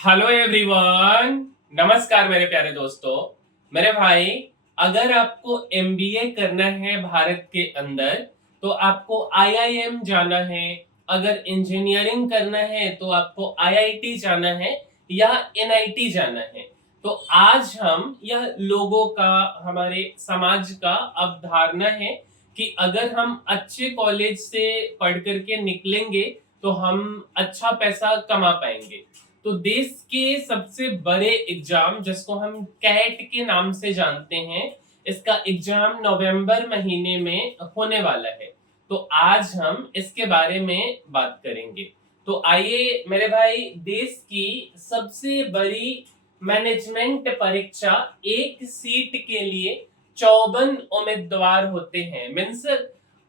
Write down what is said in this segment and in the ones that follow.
Hello everyone. नमस्कार मेरे प्यारे दोस्तों। मेरे भाई, अगर आपको एमबीए करना है भारत के अंदर तो आपको आईआईएम जाना है। अगर इंजीनियरिंग करना है तो आपको आईआईटी जाना है या एनआईटी जाना है। तो आज हम यह लोगों का, हमारे समाज का अवधारणा है कि अगर हम अच्छे कॉलेज से पढ़ करके निकलेंगे तो हम अच्छा पैसा कमा पाएंगे। तो देश के सबसे बड़े एग्जाम जिसको हम कैट के नाम से जानते हैं, इसका एग्जाम नवंबर महीने में होने वाला है। तो आज हम इसके बारे में बात करेंगे। तो आइए मेरे भाई, देश की सबसे बड़ी मैनेजमेंट परीक्षा, एक सीट के लिए 54 उम्मीदवार होते हैं। मीन्स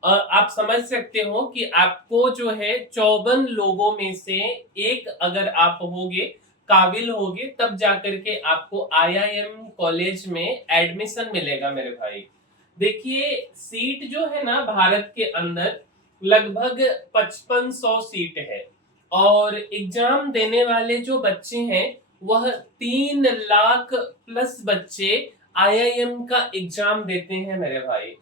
आप समझ सकते हो कि आपको जो है 54 लोगों में से एक अगर आप होगे, काबिल होगे, तब जाकर के आपको आईआईएम कॉलेज में एडमिशन मिलेगा मेरे भाई। देखिए, सीट जो है ना भारत के अंदर लगभग 5500 सीट है। और एग्जाम देने वाले जो बच्चे हैं वह 3 लाख प्लस बच्चे आईआईएम का एग्जाम देते हैं मेरे भाई।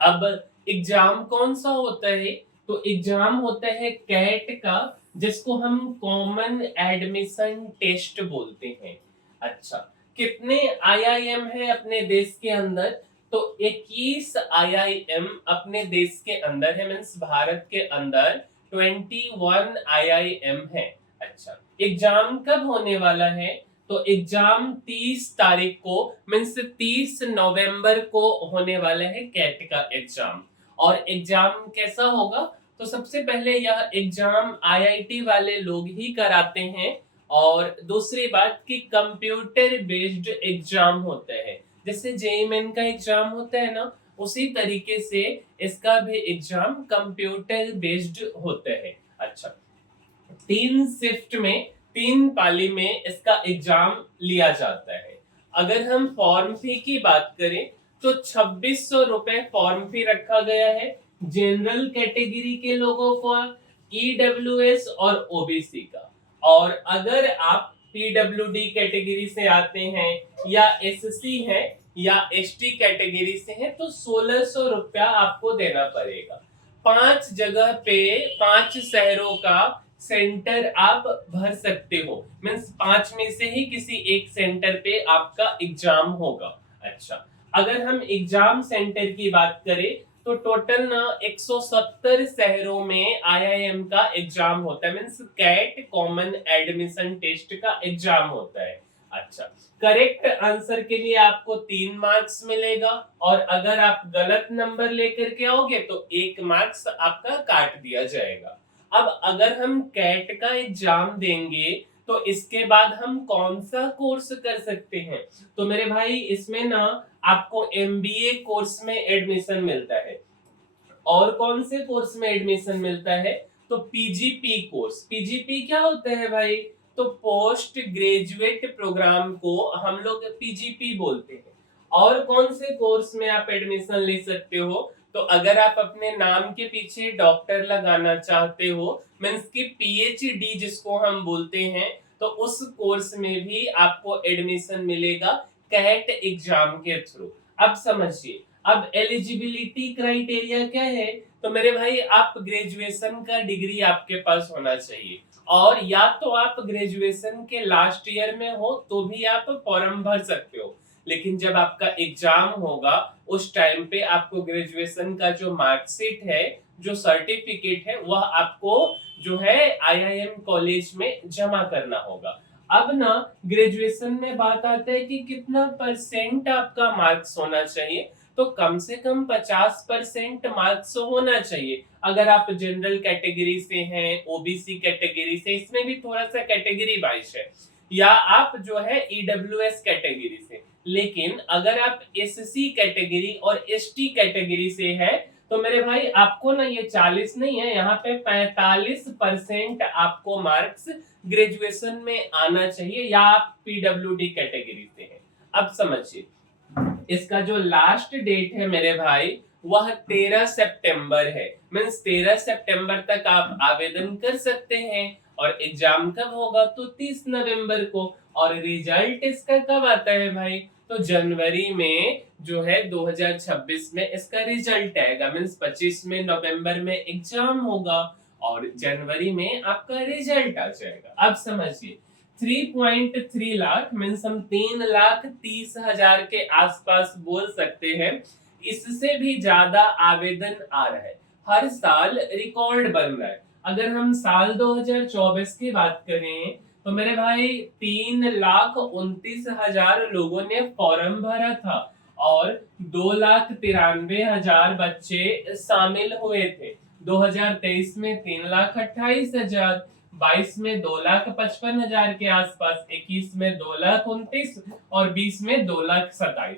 अब एग्जाम कौन सा होता है? तो एग्जाम होता है कैट का, जिसको हम कॉमन एडमिशन टेस्ट बोलते हैं। अच्छा, कितने आईआईएम है अपने देश के अंदर? तो 21 आईआईएम अपने देश के अंदर है। मीन्स भारत के अंदर 21 आईआईएम है। अच्छा, एग्जाम कब होने वाला है? तो एग्जाम 30 तारीख को, मीन्स 30 नवंबर को होने वाला है कैट का एग्जाम। और एग्जाम कैसा होगा? तो सबसे पहले यह एग्जाम आईआईटी वाले लोग ही कराते हैं। और दूसरी बात कि कंप्यूटर बेस्ड एग्जाम होता है। जैसे जेईई मेन का एग्जाम होता है ना, उसी तरीके से इसका भी एग्जाम कंप्यूटर बेस्ड होता है। अच्छा, 3 शिफ्ट में, 3 पाली में इसका एग्जाम लिया जाता है। अगर हम फॉर्म फी की बात करें तो 2600 रुपए फॉर्म फी रखा गया है जनरल कैटेगरी के लोगों को, ईडब्ल्यूएस और ओबीसी का। और अगर आप पीडब्ल्यूडी कैटेगरी से आते हैं या एससी हैं या एसटी कैटेगरी से हैं तो 1600 रुपया आपको देना पड़ेगा। 5 जगह पे, 5 शहरों का सेंटर आप भर सकते हो। मीन्स 5 में से ही किसी एक सेंटर पे आपका एग्जाम होगा। अच्छा, अगर हम एग्जाम सेंटर की बात करें तो टोटल ना 170 शहरों में आईआईएम का एग्जाम होता है। Means CAT common admission test का एग्जाम होता है। अच्छा, करेक्ट आंसर के लिए आपको 3 मार्क्स मिलेगा और अगर आप गलत नंबर लेकर के आओगे तो 1 मार्क्स आपका काट दिया जाएगा। अब अगर हम कैट का एग्जाम देंगे तो इसके बाद हम कौन सा कोर्स कर सकते हैं? तो मेरे भाई, इसमें ना आपको एमबीए कोर्स में एडमिशन मिलता है। और कौन से कोर्स में एडमिशन मिलता है? तो पीजीपी कोर्स। पीजीपी क्या होता है भाई? तो पोस्ट ग्रेजुएट प्रोग्राम को हम लोग पीजीपी बोलते हैं। और कौन से कोर्स में आप एडमिशन ले सकते हो? तो अगर आप अपने नाम के पीछे डॉक्टर लगाना चाहते हो, मीन्स की पीएचडी जिसको हम बोलते हैं, तो उस कोर्स में भी आपको एडमिशन मिलेगा कैट एग्जाम के थ्रू। अब समझिए, अब एलिजिबिलिटी क्राइटेरिया क्या है? तो मेरे भाई, आप ग्रेजुएशन का डिग्री आपके पास होना चाहिए। और या तो आप ग्रेजुएशन के लास्ट ईयर में हो तो भी आप फॉर्म भर सकते हो। लेकिन जब आपका एग्जाम होगा उस टाइम पे आपको ग्रेजुएशन का जो मार्कशीट है, जो सर्टिफिकेट है, वह आपको जो है आईआईएम कॉलेज में जमा करना होगा। अब ना ग्रेजुएशन में बात आता है कि कितना परसेंट आपका मार्क्स होना चाहिए। तो कम से कम 50% मार्क्स होना चाहिए। अगर आप जनरल कैटेगरी से हैं, ओबीसी कैटेगरी से, इसमें भी थोड़ा सा कैटेगरी वाइज है, या आप जो है ईडब्ल्यूएस कैटेगरी से। लेकिन अगर आप एससी कैटेगरी और एसटी कैटेगरी से है तो मेरे भाई, आपको ना ये 40 नहीं है, यहाँ पे 45% आपको मार्क्स ग्रेजुएशन में आना चाहिए, या आप पीडब्ल्यूडी कैटेगरी से हैं। अब समझिए, इसका जो लास्ट डेट है मेरे भाई, वह 13 सितंबर है। मीन्स 13 सितंबर तक आप आवेदन कर सकते हैं। और एग्जाम कब होगा तो 30 नवंबर को। और रिजल्ट इसका कब आता है भाई, तो जनवरी में जो है 2026 में इसका रिजल्ट आएगा। मीन्स 25 में नवंबर में एग्जाम होगा और जनवरी में आपका रिजल्ट आ जाएगा। अब समझिए 3.3 लाख मीन्स हम 3,30,000 के आसपास बोल सकते हैं। इससे भी ज्यादा आवेदन आ रहा है, हर साल रिकॉर्ड बन रहा है। अगर हम साल 2024 की बात करें तो मेरे भाई 3,29,000 लोगों ने फॉर्म भरा था और 2,93,000 बच्चे शामिल हुए थे। 2023 में 3,28,000, 22 में 2,55,000 के आसपास, 21 में 2,29,000 और 20 में 2,27,000।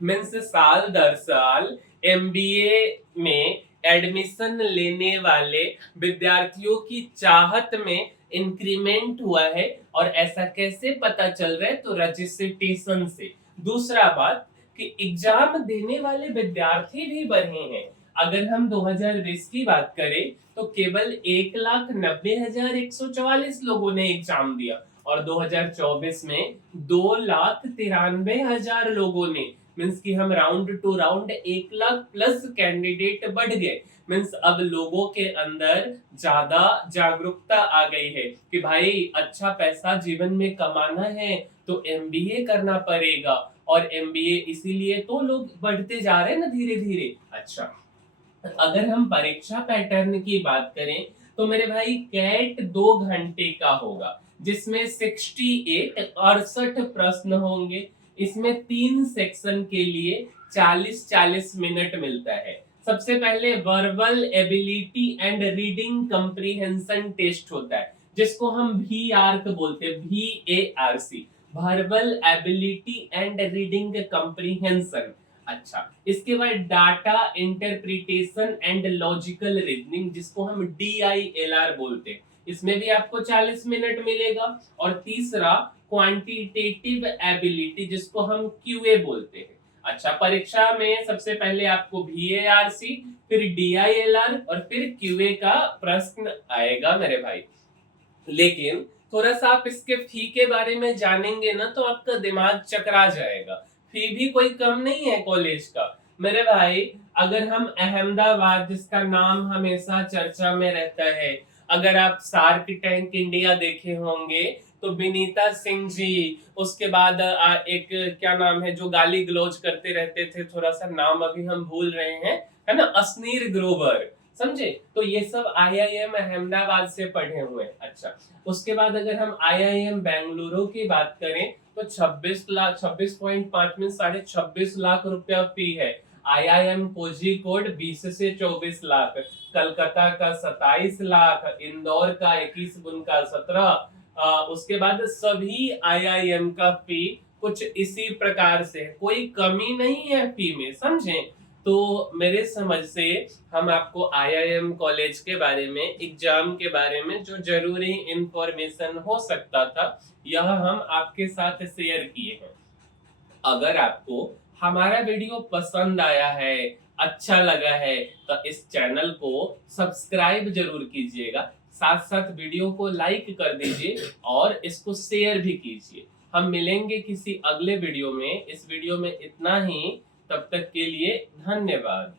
मीन्स साल दर साल एमबीए में एडमिशन लेने वाले विद्यार्थियों की चाहत में इंक्रीमेंट हुआ है। और ऐसा कैसे पता चल रहा है, तो रजिस्ट्रेशन से। दूसरा बात कि एग्जाम देने वाले विद्यार्थी भी बढ़े हैं। अगर हम 2020 की बात करें तो केवल 1,90,144 लोगों ने एग्जाम दिया और 2024 में 2,93,000 लोगों ने। मीन्स कि हम round two round 1 lakh plus candidate बढ़ गए। मीन्स अब लोगों के अंदर ज्यादा जागरूकता आ गई है कि भाई अच्छा पैसा जीवन में कमाना है तो एमबीए करना पड़ेगा। और एमबीए इसीलिए तो लोग बढ़ते जा रहे हैं ना धीरे धीरे। अच्छा, अगर हम परीक्षा पैटर्न की बात करें तो मेरे भाई कैट 2 घंटे का होगा जिसमें 68 प्रश्न होंगे। इसमें 3 सेक्शन के लिए 40-40 मिनट मिलता है। सबसे पहले verbal ability and reading comprehension test होता है जिसको हम VARC बोलते हैं, VARC, verbal ability and reading comprehension. अच्छा, इसके बाद data interpretation and logical reasoning जिसको हम DILR बोलते हैं, इसमें भी आपको 40 मिनट मिलेगा। और तीसरा क्वांटिटेटिव एबिलिटी जिसको हम QA बोलते हैं। अच्छा, परीक्षा में सबसे पहले आपको VARC, फिर DILR और फिर QA का प्रश्न आएगा मेरे भाई। लेकिन थोड़ा सा आप इसके फी के बारे में जानेंगे ना तो आपका दिमाग चकरा जाएगा। फी भी कोई कम नहीं है कॉलेज का मेरे भाई। अगर हम अहमदाबाद, जिसका नाम हमेशा चर्चा में रहता है, अगर आप शार्क टैंक इंडिया देखे होंगे तो विनीता सिंह जी, उसके बाद एक क्या नाम है जो गाली गलौज करते रहते थे, थोड़ा सा नाम अभी हम भूल रहे हैं, है ना, असनीर ग्रोवर, समझे, तो ये सब IIM अहमदाबाद से पढ़े हुए हैं। अच्छा, उसके बाद अगर हम IIM बेंगलुरु की बात करें तो 26.5 में 26.5 लाख रुपया फी है। IIM कोझिकोड 20 से 24 लाख, कलकत्ता का 27 लाख, इंदौर का 21, उनका 17। उसके बाद सभी IIM का फी कुछ इसी प्रकार से, कोई कमी नहीं है फी में, समझे। तो मेरे समझ से हम आपको IIM कॉलेज के बारे में, एग्जाम के बारे में जो जरूरी इंफॉर्मेशन हो सकता था यह हम आपके साथ शेयर किए हैं। अगर आपको हमारा वीडियो पसंद आया है, अच्छा लगा है, तो इस चैनल को सब्सक्राइब जरूर कीजिएगा, साथ साथ वीडियो को लाइक कर दीजिए और इसको शेयर भी कीजिए। हम मिलेंगे किसी अगले वीडियो में। इस वीडियो में इतना ही, तब तक के लिए धन्यवाद।